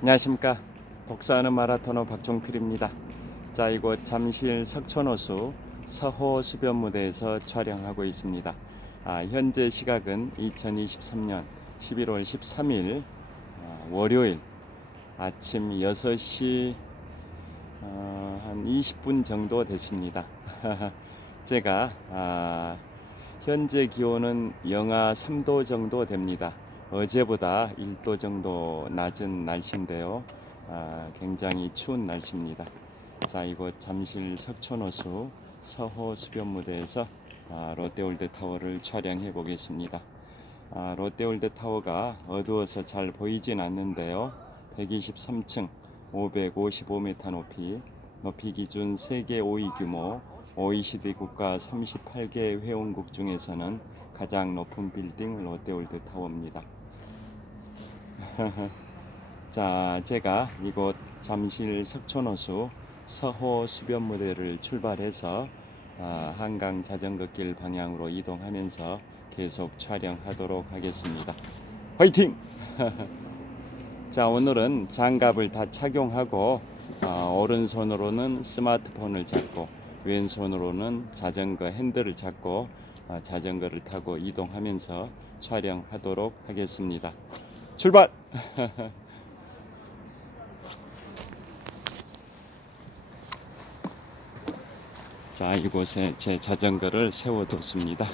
안녕하십니까. 독서하는 마라토너 박종필입니다. 자, 이곳 잠실 석촌호수 서호 수변무대에서 촬영하고 있습니다. 현재 시각은 2023년 11월 13일 월요일 아침 6시 한 20분 정도 됐습니다. 제가 현재 기온은 영하 3도 정도 됩니다. 어제보다 1도 정도 낮은 날씨인데요. 굉장히 추운 날씨입니다. 자, 이곳 잠실 석촌호수 서호 수변무대에서 롯데월드타워를 촬영해 보겠습니다. 롯데월드타워가 어두워서 잘 보이진 않는데요. 123층 555m 높이 기준 세계 5위 규모 OECD 국가 38개 회원국 중에서는 가장 높은 빌딩 롯데월드타워입니다. 자, 제가 이곳 잠실 석촌호수 서호 수변무대를 출발해서 한강 자전거길 방향으로 이동하면서 계속 촬영하도록 하겠습니다. 화이팅! 자, 오늘은 장갑을 다 착용하고 오른손으로는 스마트폰을 잡고 왼손으로는 자전거 핸들을 잡고 자전거를 타고 이동하면서 촬영하도록 하겠습니다. 출발! 자, 이곳에 제 자전거를 세워뒀습니다.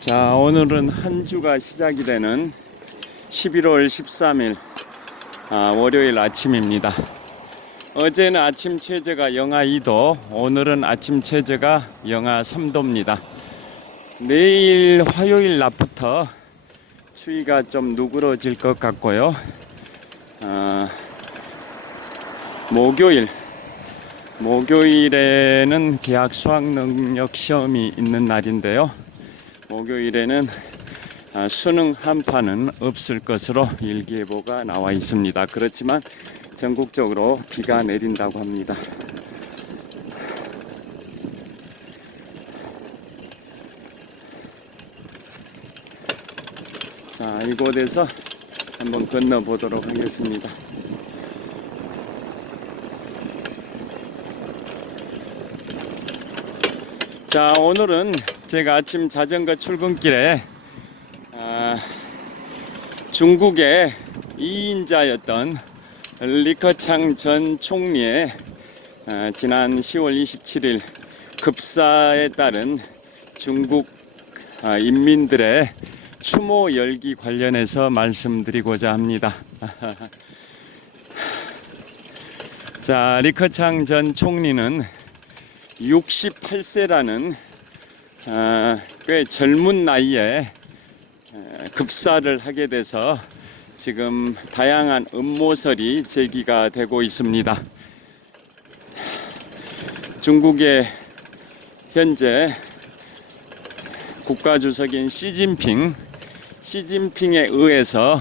자, 오늘은 한 주가 시작이 되는 11월 13일 월요일 아침입니다. 어제는 아침 최저가 영하 2도, 오늘은 아침 최저가 영하 3도입니다. 내일 화요일 낮부터 추위가 좀 누그러질 것 같고요. 목요일에는 대학 수학 능력 시험이 있는 날인데요. 목요일에는 수능 한파는 없을 것으로 일기예보가 나와 있습니다. 그렇지만 전국적으로 비가 내린다고 합니다. 자, 이곳에서 한번 건너 보도록 하겠습니다. 자, 오늘은 제가 아침 자전거 출근길에 중국의 2인자였던 리커창 전 총리의 지난 10월 27일 급사에 따른 중국 인민들의 추모 열기 관련해서 말씀드리고자 합니다. 자, 리커창 전 총리는 68세라는 꽤 젊은 나이에 급사를 하게 돼서 지금 다양한 음모설이 제기가 되고 있습니다. 중국의 현재 국가주석인 시진핑에 의해서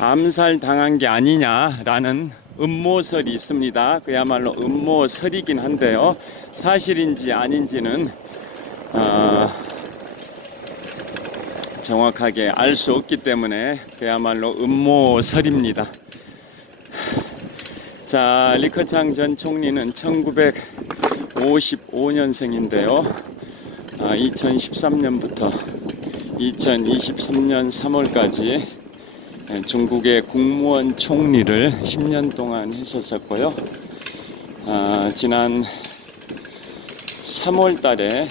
암살당한 게 아니냐라는 음모설이 있습니다. 그야말로 음모설이긴 한데요. 사실인지 아닌지는 정확하게 알 수 없기 때문에 그야말로 음모설입니다. 자, 리커창 전 총리는 1955년생인데요. 2013년부터 2023년 3월까지 중국의 국무원 총리를 10년 동안 했었고요. 지난 3월 달에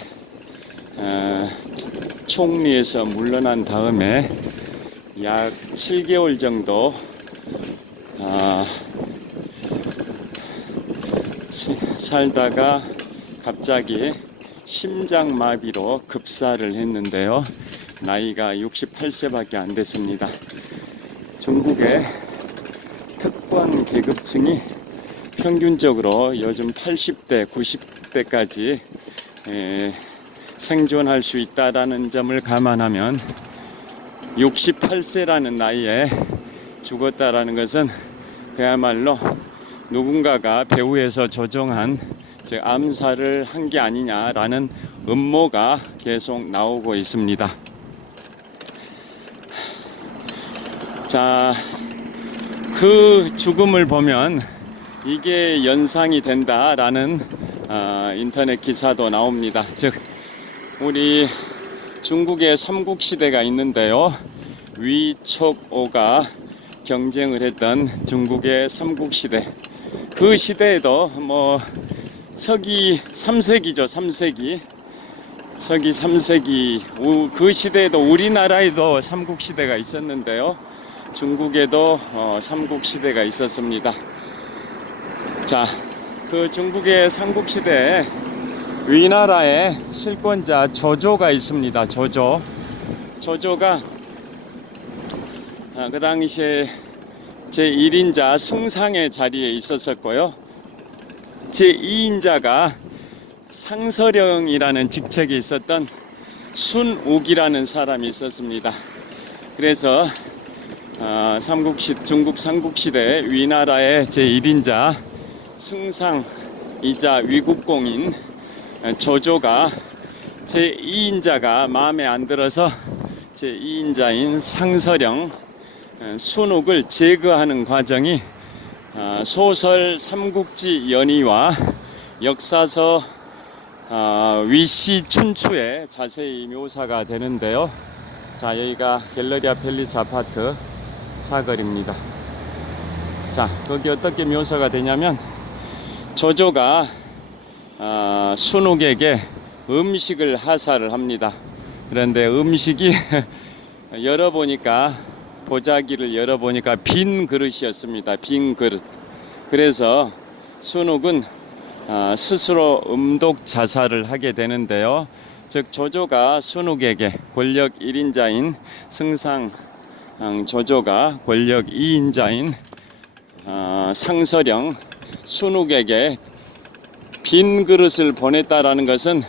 총리에서 물러난 다음에 약 7개월 정도 살다가 갑자기 심장마비로 급사를 했는데요. 나이가 68세밖에 안 됐습니다. 중국의 특권 계급층이 평균적으로 요즘 80대, 90대까지 생존할 수 있다라는 점을 감안하면 68세라는 나이에 죽었다라는 것은 그야말로 누군가가 배후에서 조종한, 즉 암살을 한 게 아니냐라는 음모가 계속 나오고 있습니다. 자, 그 죽음을 보면 이게 연상이 된다라는 인터넷 기사도 나옵니다. 즉 우리 중국의 삼국시대가 있는데요, 위촉오가 경쟁을 했던 중국의 삼국시대, 그 시대에도 뭐 서기 3세기죠. 3세기, 서기 3세기 그 시대에도 우리나라에도 삼국시대가 있었는데요, 중국에도 삼국시대가 있었습니다. 자, 그 중국의 삼국시대에 위나라의 실권자 조조가 있습니다. 조조가 그 당시에 제1인자 승상의 자리에 있었었고요, 제2인자가 상서령이라는 직책이 있었던 순옥이라는 사람이 있었습니다. 그래서 중국 삼국시대 위나라의 제1인자 승상이자 위국공인 조조가 제2인자가 마음에 안 들어서 제2인자인 상서령 순옥을 제거하는 과정이 소설 삼국지 연의와 역사서 위시 춘추에 자세히 묘사가 되는데요. 자, 여기가 갤러리아 팰리스 아파트 사거리입니다. 자, 거기 어떻게 묘사가 되냐면 조조가 순옥에게 음식을 하사를 합니다. 그런데 음식이 열어보니까, 보자기를 열어보니까 빈 그릇이었습니다. 빈 그릇. 그래서 순옥은 스스로 음독 자살을 하게 되는데요. 즉 조조가 순옥에게, 권력 1인자인 승상 조조가 권력 2인자인 상서령 순옥에게 빈 그릇을 보냈다라는 것은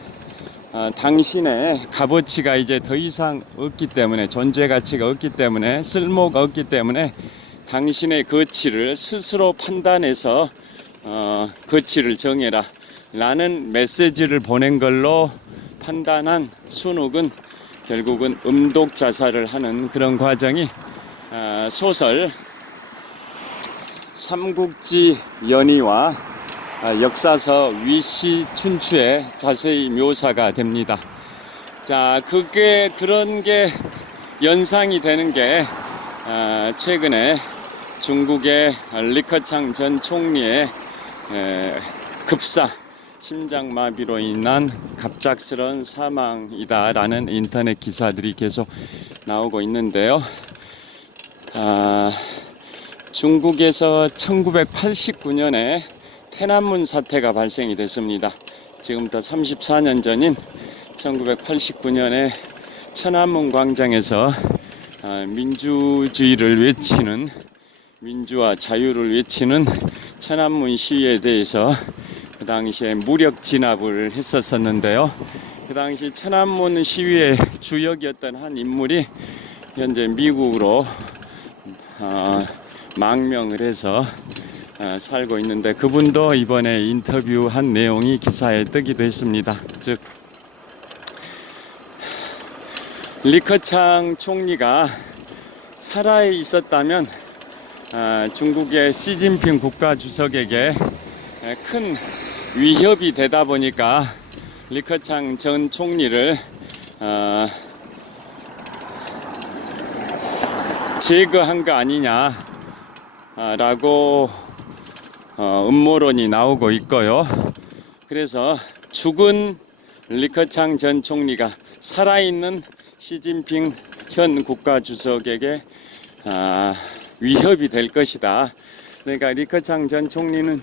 당신의 값어치가 이제 더 이상 없기 때문에, 존재 가치가 없기 때문에, 쓸모가 없기 때문에 당신의 가치를 스스로 판단해서 가치를 정해라 라는 메시지를 보낸 걸로 판단한 순옥은 결국은 음독 자살을 하는 그런 과정이 소설 삼국지 연의와 역사서 위시 춘추에 자세히 묘사가 됩니다. 자, 그런 게 연상이 되는 게 최근에 중국의 리커창 전 총리의 급사 심장마비로 인한 갑작스러운 사망이다라는 인터넷 기사들이 계속 나오고 있는데요. 중국에서 1989년에天安문 사태가 발생이 됐습니다. 지금부터 34년 전인 1989년에 천안문 광장에서 민주주의를 외치는, 민주와 자유를 외치는 천안문 시위에 대해서 그 당시에 무력 진압을 했었는데요. 그 당시 천안문 시위의 주역이었던 한 인물이 현재 미국으로 망명을 해서 살고 있는데, 그분도 이번에 인터뷰한 내용이 기사에 뜨기도 했습니다. 즉 리커창 총리가 살아 있었다면 중국의 시진핑 국가주석에게 큰 위협이 되다 보니까 리커창 전 총리를 제거한 거 아니냐라고 음모론이 나오고 있고요. 그래서 죽은 리커창 전 총리가 살아있는 시진핑 현 국가주석에게 위협이 될 것이다. 그러니까 리커창 전 총리는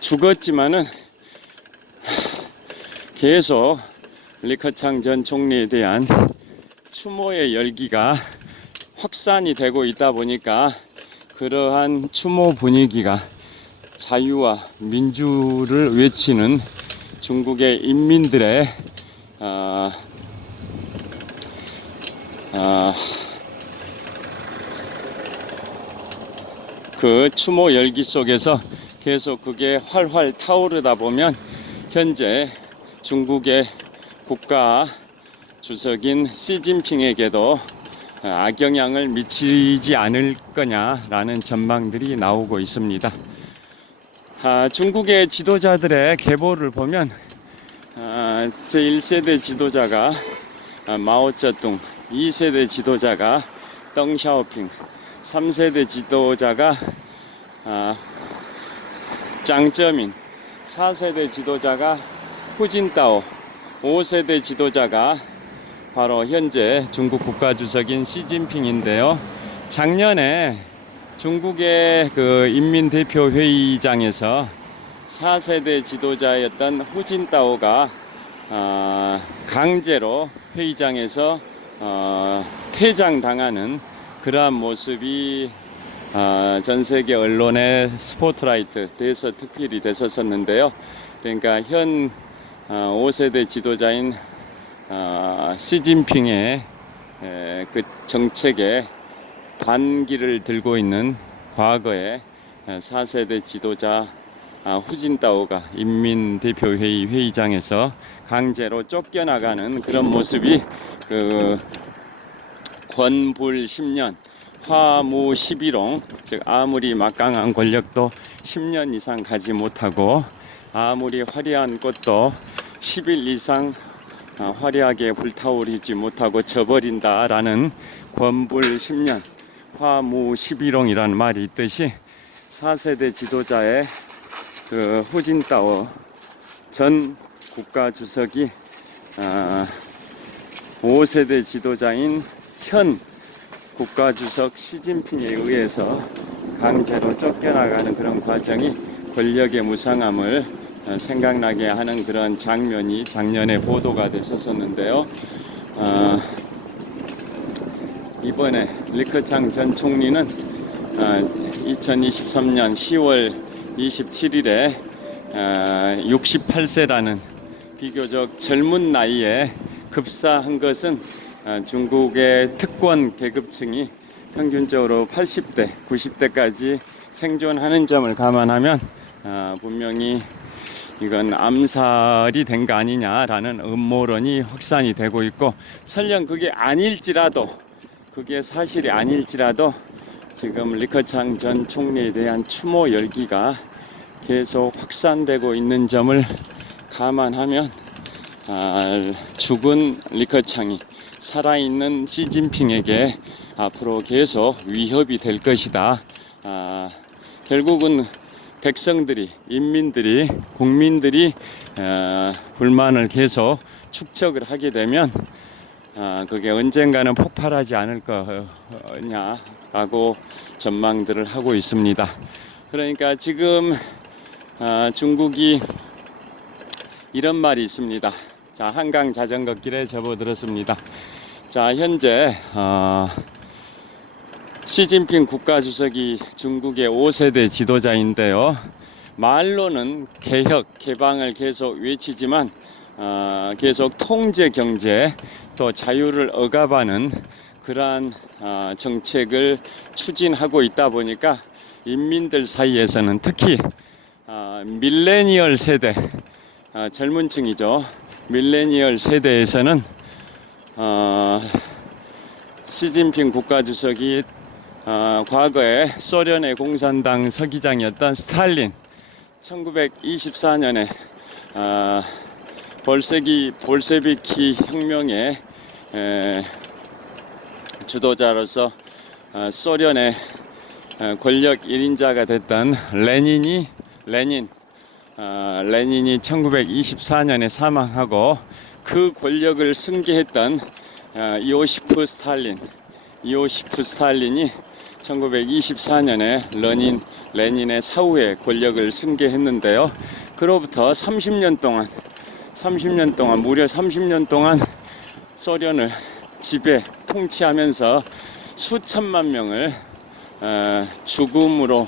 죽었지만은 계속 리커창 전 총리에 대한 추모의 열기가 확산이 되고 있다 보니까 그러한 추모 분위기가 자유와 민주를 외치는 중국의 인민들의 그 추모 열기 속에서 계속 그게 활활 타오르다 보면 현재 중국의 국가 주석인 시진핑에게도 악영향을 미치지 않을 거냐라는 전망들이 나오고 있습니다. 중국의 지도자들의 계보를 보면 제1세대 지도자가 마오쩌둥, 2세대 지도자가 덩샤오핑, 3세대 지도자가 장쩌민, 4세대 지도자가 후진타오, 5세대 지도자가 바로 현재 중국 국가주석인 시진핑인데요. 작년에 중국의 그 인민대표회의장에서 4세대 지도자였던 후진타오가 강제로 회의장에서 퇴장당하는 그러한 모습이 전 세계 언론의 스포트라이트 대서특필이 됐었는데요. 그러니까 현 5세대 지도자인 시진핑의 그 정책에 반기를 들고 있는 과거의 4세대 지도자 후진타오가 인민대표회의 회의장에서 강제로 쫓겨나가는 그런 모습이 그 권불 10년 화무 11옹, 즉 아무리 막강한 권력도 10년 이상 가지 못하고 아무리 화려한 꽃도 10일 이상 화려하게 불타오르지 못하고 져버린다라는 권불 10년 화무 11옹이라는 말이 있듯이 4세대 지도자의 그 후진타오 전 국가주석이 5세대 지도자인 현 국가주석 시진핑에 의해서 강제로 쫓겨나가는 그런 과정이 권력의 무상함을 생각나게 하는 그런 장면이 작년에 보도가 됐었는데요. 이번에 리커창 전 총리는 2023년 10월 27일에 68세라는 비교적 젊은 나이에 급사한 것은 중국의 특권 계급층이 평균적으로 80대, 90대까지 생존하는 점을 감안하면 분명히 이건 암살이 된 거 아니냐라는 음모론이 확산이 되고 있고, 설령 그게 아닐지라도, 그게 사실이 아닐지라도 지금 리커창 전 총리에 대한 추모 열기가 계속 확산되고 있는 점을 감안하면 죽은 리커창이 살아있는 시진핑에게 앞으로 계속 위협이 될 것이다. 결국은 백성들이, 인민들이, 국민들이 불만을 계속 축적을 하게 되면 그게 언젠가는 폭발하지 않을 거냐라고 전망들을 하고 있습니다. 그러니까 지금 중국이 이런 말이 있습니다. 자, 한강 자전거 길에 접어들었습니다. 자, 현재 시진핑 국가주석이 중국의 5세대 지도자인데요. 말로는 개혁, 개방을 계속 외치지만 계속 통제 경제 또 자유를 억압하는 그러한 정책을 추진하고 있다 보니까 인민들 사이에서는 특히 밀레니얼 세대, 젊은 층이죠. 밀레니얼 세대에서는 시진핑 국가주석이 과거에 소련의 공산당 서기장이었던 스탈린, 1924년에 볼셰비키 혁명의 주도자로서 소련의 권력 1인자가 됐던 레닌이 1924년에 사망하고 그 권력을 승계했던 이오시프 스탈린이 1924년에 레닌의 사후에 권력을 승계했는데요. 그로부터 30년 동안 무려 30년 동안 소련을 통치하면서 수천만 명을 죽음으로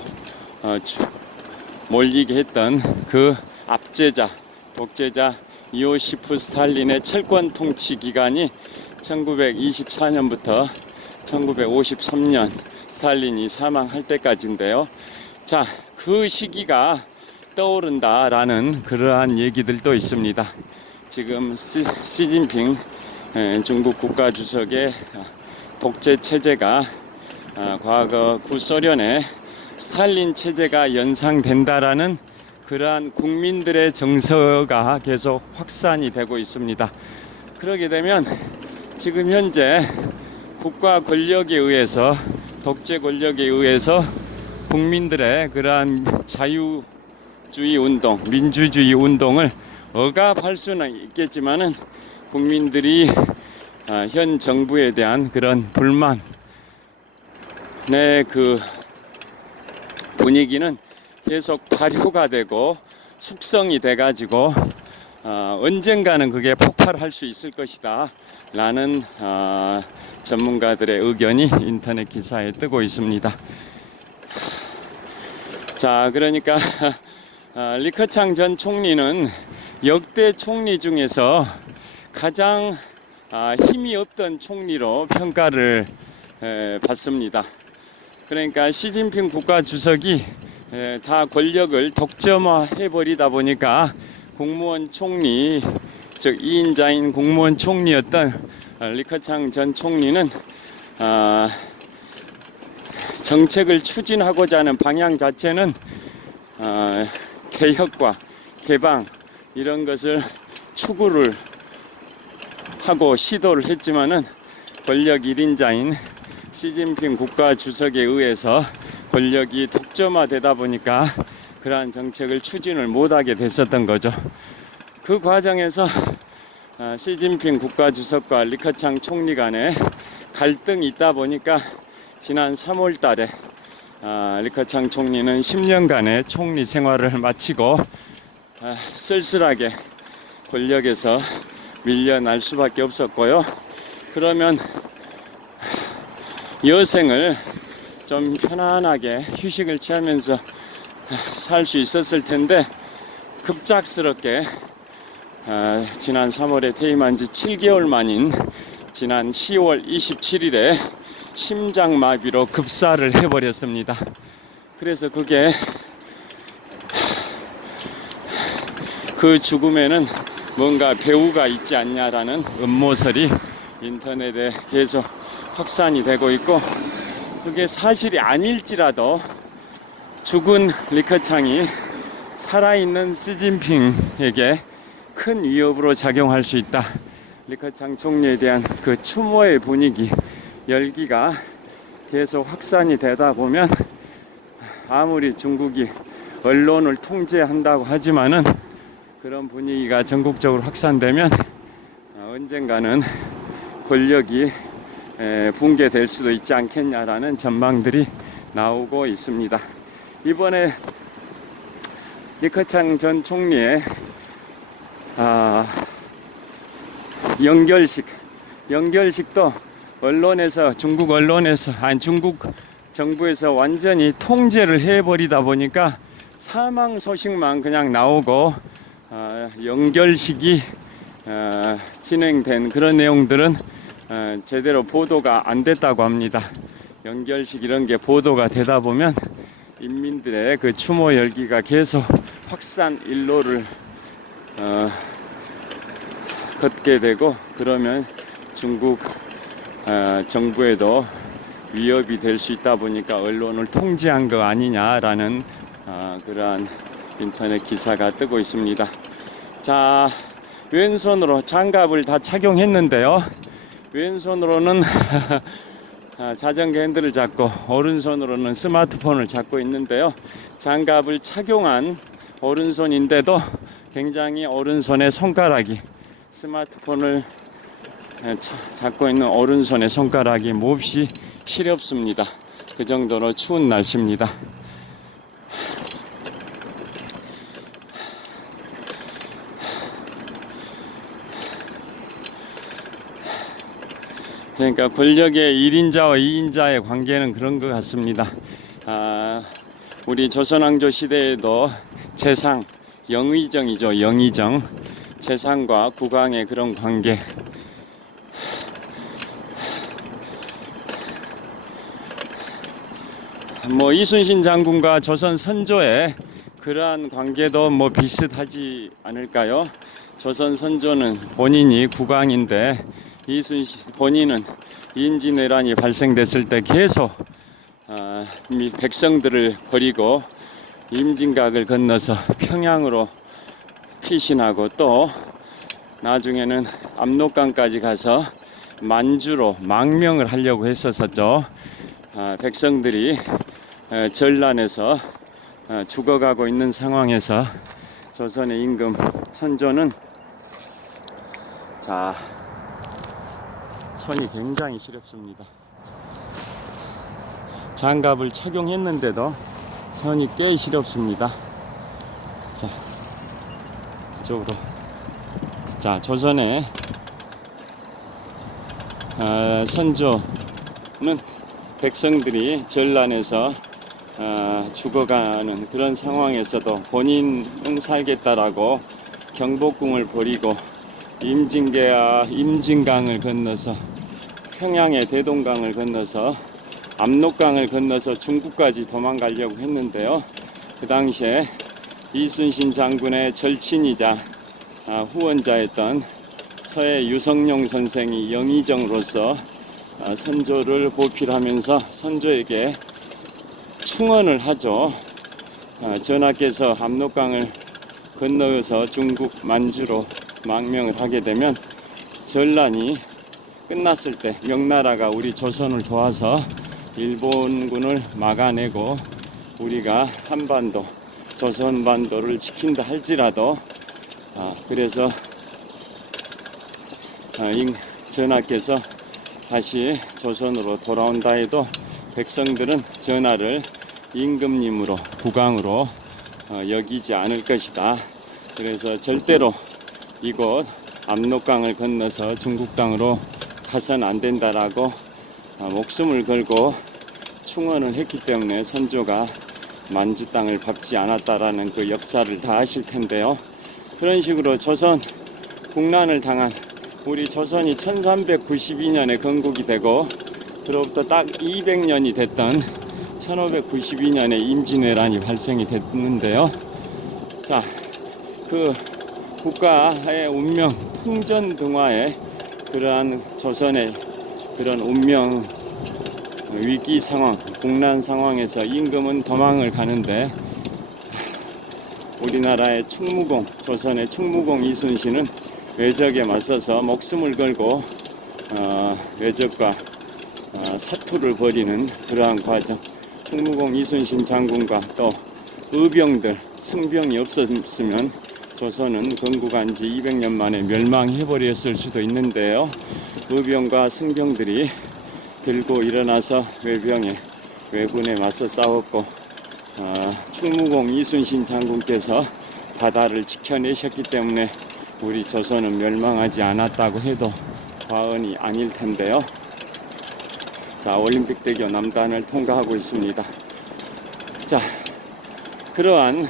몰리게 했던 그 압제자, 독재자 이오시프 스탈린의 철권 통치 기간이 1924년부터 1953년 스탈린이 사망할 때까지인데요. 자, 그 시기가 떠오른다라는 그러한 얘기들도 있습니다. 지금 시진핑 중국 국가주석의 독재 체제가 과거 구소련의 스탈린 체제가 연상된다라는 그러한 국민들의 정서가 계속 확산이 되고 있습니다. 그러게 되면 지금 현재 국가 권력에 의해서, 독재 권력에 의해서 국민들의 그러한 자유주의 운동, 민주주의 운동을 억압할 수는 있겠지만은 국민들이 현 정부에 대한 그런 불만의 그 분위기는 계속 발효가 되고 숙성이 돼가지고 언젠가는 그게 폭발할 수 있을 것이다 라는 전문가들의 의견이 인터넷 기사에 뜨고 있습니다. 자, 그러니까 리커창 전 총리는 역대 총리 중에서 가장 힘이 없던 총리로 평가를 받습니다. 그러니까 시진핑 국가주석이 다 권력을 독점화해 버리다 보니까 공무원 총리, 즉 2인자인 공무원 총리였던 리커창 전 총리는 정책을 추진하고자 하는 방향 자체는 개혁과 개방 이런 것을 추구를 하고 시도를 했지만은 권력 1인자인 시진핑 국가주석에 의해서 권력이 독점화되다 보니까 그러한 정책을 추진을 못하게 됐었던 거죠. 그 과정에서 시진핑 국가주석과 리커창 총리 간에 갈등이 있다 보니까 지난 3월 달에 리커창 총리는 10년간의 총리 생활을 마치고 쓸쓸하게 권력에서 밀려날 수밖에 없었고요. 그러면 여생을 좀 편안하게 휴식을 취하면서 살 수 있었을 텐데 급작스럽게 지난 3월에 퇴임한 지 7개월 만인 지난 10월 27일에 심장마비로 급사를 해버렸습니다. 그래서 그게 그 죽음에는 뭔가 배후가 있지 않냐라는 음모설이 인터넷에 계속 확산이 되고 있고, 그게 사실이 아닐지라도 죽은 리커창이 살아있는 시진핑에게 큰 위협으로 작용할 수 있다. 리커창 총리에 대한 그 추모의 분위기, 열기가 계속 확산이 되다 보면 아무리 중국이 언론을 통제한다고 하지만은 그런 분위기가 전국적으로 확산되면 언젠가는 권력이 붕괴될 수도 있지 않겠냐라는 전망들이 나오고 있습니다. 이번에 리커창 전 총리의 연결식도 언론에서, 중국 언론에서, 중국 정부에서 완전히 통제를 해버리다 보니까 사망 소식만 그냥 나오고 연결식이 진행된 그런 내용들은 제대로 보도가 안 됐다고 합니다. 연결식 이런 게 보도가 되다 보면 인민들의 그 추모 열기가 계속 확산 일로를 걷게 되고, 그러면 중국 정부에도 위협이 될 수 있다 보니까 언론을 통제한 거 아니냐라는 그러한 인터넷 기사가 뜨고 있습니다. 자, 왼손으로 장갑을 다 착용했는데요. 왼손으로는 자전거 핸들을 잡고 오른손으로는 스마트폰을 잡고 있는데요. 장갑을 착용한 오른손인데도 굉장히 오른손의 손가락이, 스마트폰을 잡고 있는 오른손의 손가락이 몹시 시렵습니다. 그 정도로 추운 날씨입니다. 그러니까 권력의 1인자와 2인자의 관계는 그런 것 같습니다. 우리 조선왕조 시대에도 재상, 영의정이죠. 영의정. 재상과 국왕의 그런 관계. 뭐 이순신 장군과 조선 선조의 그러한 관계도 뭐 비슷하지 않을까요? 조선 선조는 본인이 국왕인데 이순신 본인은 임진왜란이 발생됐을 때 계속 백성들을 버리고 임진각을 건너서 평양으로 피신하고 또 나중에는 압록강까지 가서 만주로 망명을 하려고 했었죠. 백성들이 전란에서 죽어가고 있는 상황에서 조선의 임금 선조는 자 손이 굉장히 시렵습니다. 장갑을 착용했는데도 손이 꽤 시렵습니다. 자, 이쪽으로. 자, 조선의 선조는 백성들이 전란에서 죽어가는 그런 상황에서도 본인은 살겠다라고 경복궁을 버리고 임진계와 임진강을 건너서 평양의 대동강을 건너서 압록강을 건너서 중국까지 도망가려고 했는데요. 그 당시에 이순신 장군의 절친이자 후원자였던 서해 유성룡 선생이 영의정으로서 선조를 보필하면서 선조에게 충언을 하죠. 전하께서 압록강을 건너서 중국 만주로 망명을 하게 되면 전란이 끝났을 때 명나라가 우리 조선을 도와서 일본군을 막아내고 우리가 한반도 조선반도를 지킨다 할지라도 그래서 전하께서 다시 조선으로 돌아온다 해도 백성들은 전하를 임금님으로 국왕으로 여기지 않을 것이다. 그래서 절대로 이곳 압록강을 건너서 중국 땅으로 가서는 안 된다라고 목숨을 걸고 충언을 했기 때문에 선조가 만주 땅을 밟지 않았다라는 그 역사를 다 아실 텐데요. 그런 식으로 조선 국난을 당한 우리 조선이 1392년에 건국이 되고 그로부터 딱 200년이 됐던 1592년에 임진왜란이 발생이 됐는데요. 자, 그 국가의 운명 흥전등화의 그러한 조선의 그런 운명 위기 상황, 국난 상황에서 임금은 도망을 가는데 우리나라의 충무공, 조선의 충무공 이순신은 외적에 맞서서 목숨을 걸고 외적과 사투를 벌이는 그러한 과정. 충무공 이순신 장군과 또 의병들, 승병이 없었으면 조선은 건국한 지 200년 만에 멸망해버렸을 수도 있는데요. 의병과 승병들이 들고 일어나서 왜군에 맞서 싸웠고 충무공 이순신 장군께서 바다를 지켜내셨기 때문에 우리 조선은 멸망하지 않았다고 해도 과언이 아닐 텐데요. 자, 올림픽대교 남단을 통과하고 있습니다. 자, 그러한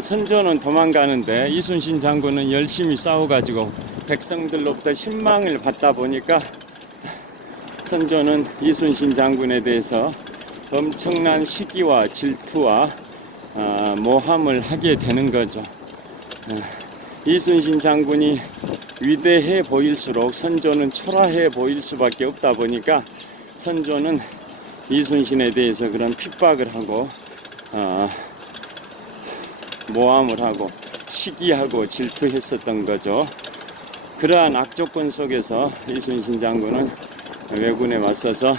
선조는 도망가는데 이순신 장군은 열심히 싸워가지고 백성들로부터 신망을 받다 보니까 선조는 이순신 장군에 대해서 엄청난 시기와 질투와 모함을 하게 되는 거죠. 이순신 장군이 위대해 보일수록 선조는 초라해 보일 수밖에 없다 보니까 선조는 이순신에 대해서 그런 핍박을 하고 모함을 하고 시기하고 질투했었던 거죠. 그러한 악조건 속에서 이순신 장군은 왜군에 맞서서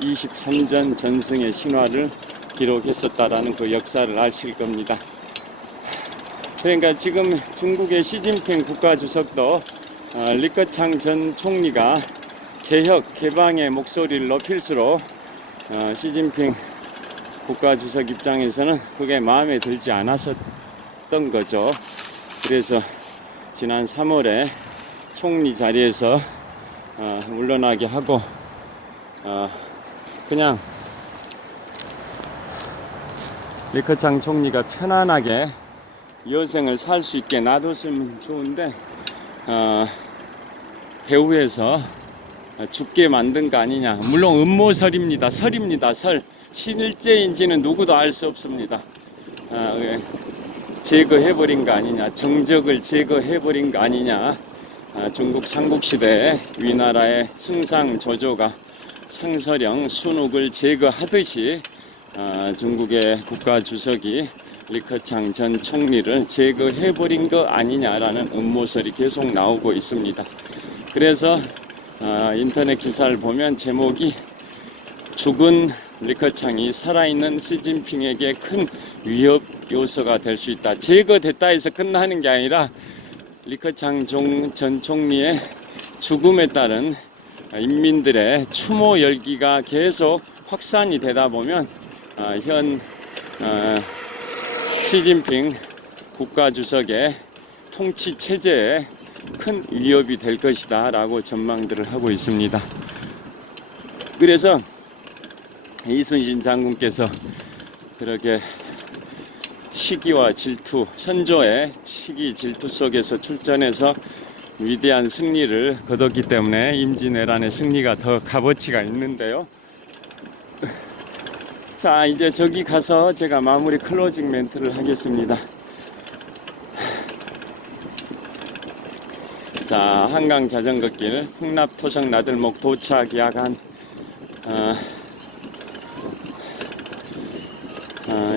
23전 전승의 신화를 기록했었다라는 그 역사를 아실 겁니다. 그러니까 지금 중국의 시진핑 국가주석도 리커창 전 총리가 개혁, 개방의 목소리를 높일수록 시진핑 국가주석 입장에서는 그게 마음에 들지 않았었던 거죠. 그래서 지난 3월에 총리 자리에서 물러나게 하고 그냥 리커창 총리가 편안하게 여생을 살 수 있게 놔뒀으면 좋은데 배후에서 죽게 만든 거 아니냐. 물론 음모설입니다. 설입니다. 설. 실제인지는 누구도 알 수 없습니다. 제거해버린 거 아니냐. 정적을 제거해버린 거 아니냐. 중국 삼국시대에 위나라의 승상조조가 상서령 순욱을 제거하듯이 중국의 국가주석이 리커창 전 총리를 제거해버린 거 아니냐라는 음모설이 계속 나오고 있습니다. 그래서 인터넷 기사를 보면 제목이 죽은 리커창이 살아있는 시진핑에게 큰 위협 요소가 될 수 있다. 제거됐다 해서 끝나는 게 아니라 리커창 전 총리의 죽음에 따른 인민들의 추모 열기가 계속 확산이 되다 보면 현 시진핑 국가주석의 통치 체제에 큰 위협이 될 것이다 라고 전망들을 하고 있습니다. 그래서 이순신 장군께서 그렇게 시기와 질투, 선조의 시기 질투 속에서 출전해서 위대한 승리를 거뒀기 때문에 임진왜란의 승리가 더 값어치가 있는데요. 자, 이제 저기 가서 제가 마무리 클로징 멘트를 하겠습니다. 자, 한강 자전거길 풍납토성 나들목 도착 약 한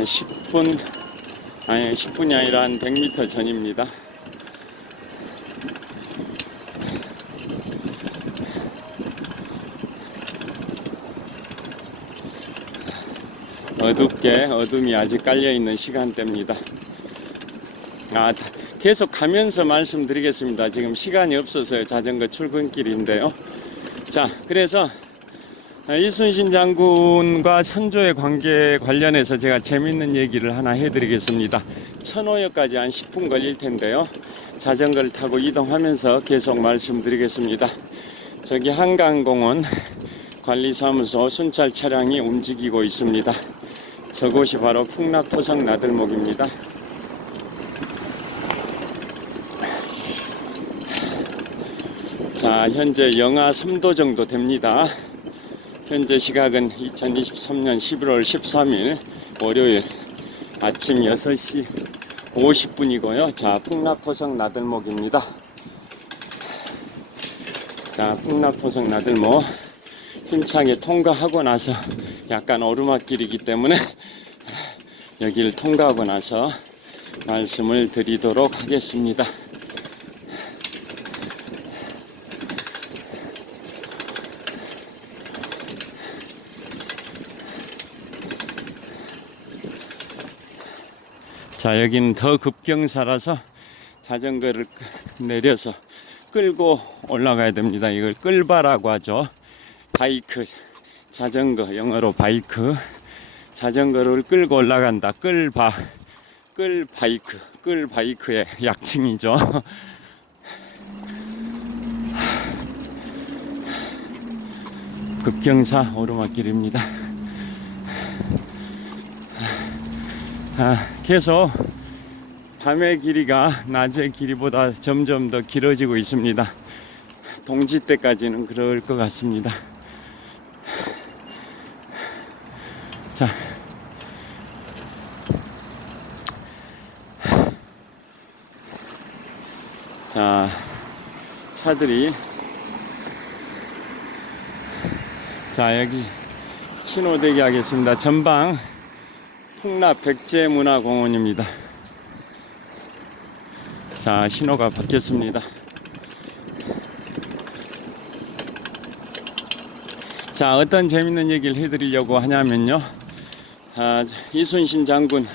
10분 아니 10분이 아니라 한 100m 전입니다. 어둡게 어둠이 아직 깔려있는 시간대입니다. 계속 가면서 말씀드리겠습니다. 지금 시간이 없어서요. 자전거 출근길인데요. 자, 그래서 이순신 장군과 선조의 관계 관련해서 제가 재밌는 얘기를 하나 해드리겠습니다. 천호역까지 한 10분 걸릴 텐데요. 자전거를 타고 이동하면서 계속 말씀드리겠습니다. 저기 한강공원 관리사무소 순찰 차량이 움직이고 있습니다. 저곳이 바로 풍납토성 나들목입니다. 자, 현재 영하 3도 정도 됩니다. 현재 시각은 2023년 11월 13일 월요일 아침 6시 50분이고요. 자, 풍납토성 나들목입니다. 자, 풍납토성 나들목 힘차게 통과하고 나서 약간 오르막길이기 때문에 여기를 통과하고 나서 말씀을 드리도록 하겠습니다. 자, 여기는 더 급경사라서 자전거를 내려서 끌고 올라가야 됩니다. 이걸 끌바라고 하죠. 바이크, 자전거, 영어로 바이크. 자전거를 끌고 올라간다. 끌바이크, 끌바이크의 약칭이죠. 급경사 오르막길입니다. 계속 밤의 길이가 낮의 길이보다 점점 더 길어지고 있습니다. 동지 때까지는 그럴 것 같습니다. 자, 차들이 여기 신호대기 하겠습니다. 전방 풍납 백제문화공원입니다. 자, 신호가 바뀌었습니다. 자, 어떤 재밌는 얘기를 해드리려고 하냐면요. 이순신 장군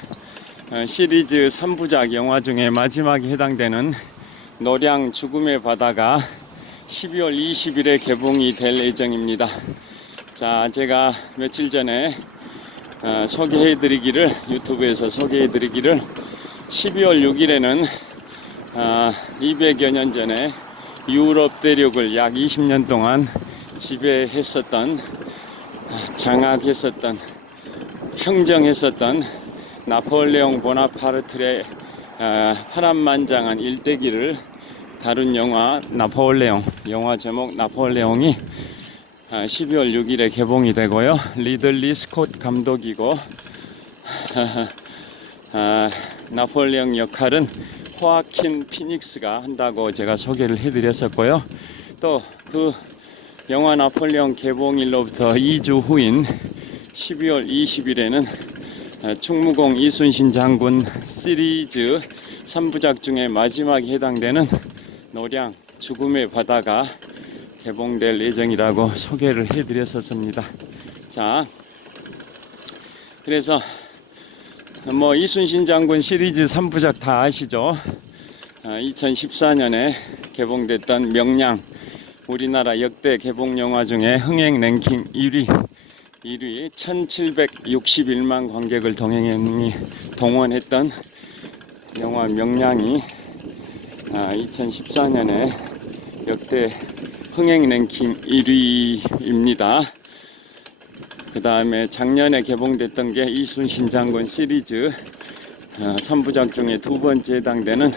시리즈 3부작 영화 중에 마지막에 해당되는 노량 죽음의 바다가 12월 20일에 개봉이 될 예정입니다. 자, 제가 며칠 전에 소개해드리기를 유튜브에서 소개해드리기를 12월 6일에는 200여 년 전에 유럽 대륙을 약 20년 동안 지배했었던, 장악했었던, 평정했었던 나폴레옹 보나파르트의 파란만장한 일대기를 다룬 영화 나폴레옹, 영화 제목 나폴레옹이 12월 6일에 개봉이 되고요. 리들리 스콧 감독이고 나폴레옹 역할은 호아킨 피닉스가 한다고 제가 소개를 해드렸었고요. 또 그 영화 나폴레옹 개봉일로부터 2주 후인 12월 20일에는 충무공 이순신 장군 시리즈 3부작 중에 마지막에 해당되는 노량 죽음의 바다가 개봉될 예정이라고 소개를 해드렸었습니다. 자, 그래서 이순신 장군 시리즈 3부작 다 아시죠? 2014년에 개봉됐던 명량, 우리나라 역대 개봉 영화 중에 흥행 랭킹 1위 1761만 관객을 동원했던 영화 명량이 2014년에 역대 흥행 랭킹 1위입니다. 그 다음에 작년에 개봉됐던 게 이순신 장군 시리즈 3부작 중에 두 번째 해당되는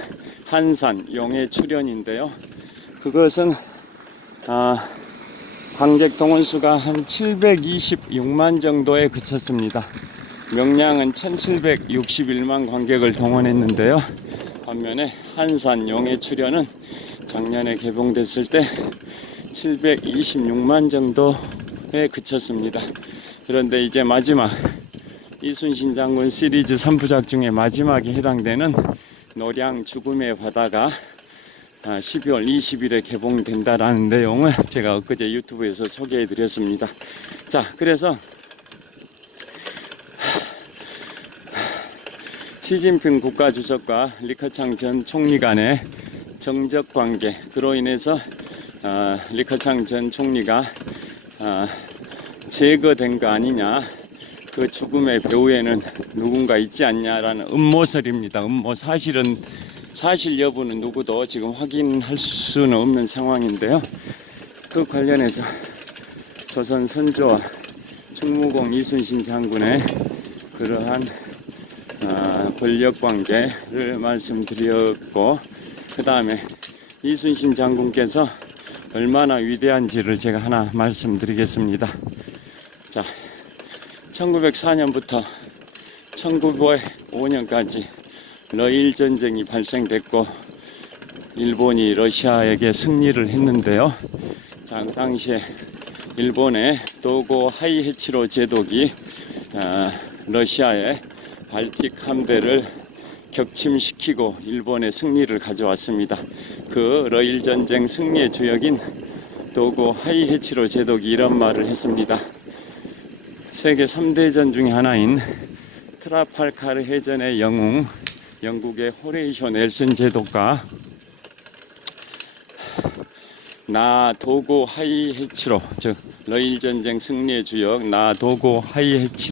한산 용의 출연인데요. 그것은 관객 동원수가 한 726만 정도에 그쳤습니다. 명량은 1761만 관객을 동원했는데요. 반면에 한산 용의 출연은 작년에 개봉됐을 때 726만 정도에 그쳤습니다. 그런데 이제 마지막 이순신 장군 시리즈 3부작 중에 마지막에 해당되는 노량 죽음의 바다가 12월 20일에 개봉된다라는 내용을 제가 엊그제 유튜브에서 소개해 드렸습니다. 자, 그래서 시진핑 국가주석과 리커창 전 총리 간의 정적 관계, 그로 인해서 리커창 전 총리가 제거된 거 아니냐, 그 죽음의 배후에는 누군가 있지 않냐라는 음모설입니다. 사실 여부는 누구도 지금 확인할 수는 없는 상황인데요. 그 관련해서 조선 선조와 충무공 이순신 장군의 그러한 권력 관계를 말씀드렸고, 그 다음에 이순신 장군께서 얼마나 위대한지를 제가 하나 말씀드리겠습니다. 자, 1904년부터 1905년까지 러일 전쟁이 발생됐고 일본이 러시아에게 승리를 했는데요. 자, 그 당시에 일본의 도고 하이헤치로 제독이 러시아의 발틱 함대를 격침시키고 일본의 승리를 가져왔습니다. 그 러일 전쟁 승리의 주역인 도고 하이헤치로 제독이 이런 말을 했습니다. 세계 3대전 중에 하나인 트라팔카르 해전의 영웅 영국의 호레이쇼 넬슨 제독과 나 도고 하이헤치로, 즉 러일 전쟁 승리의 주역 나 도고 하이헤치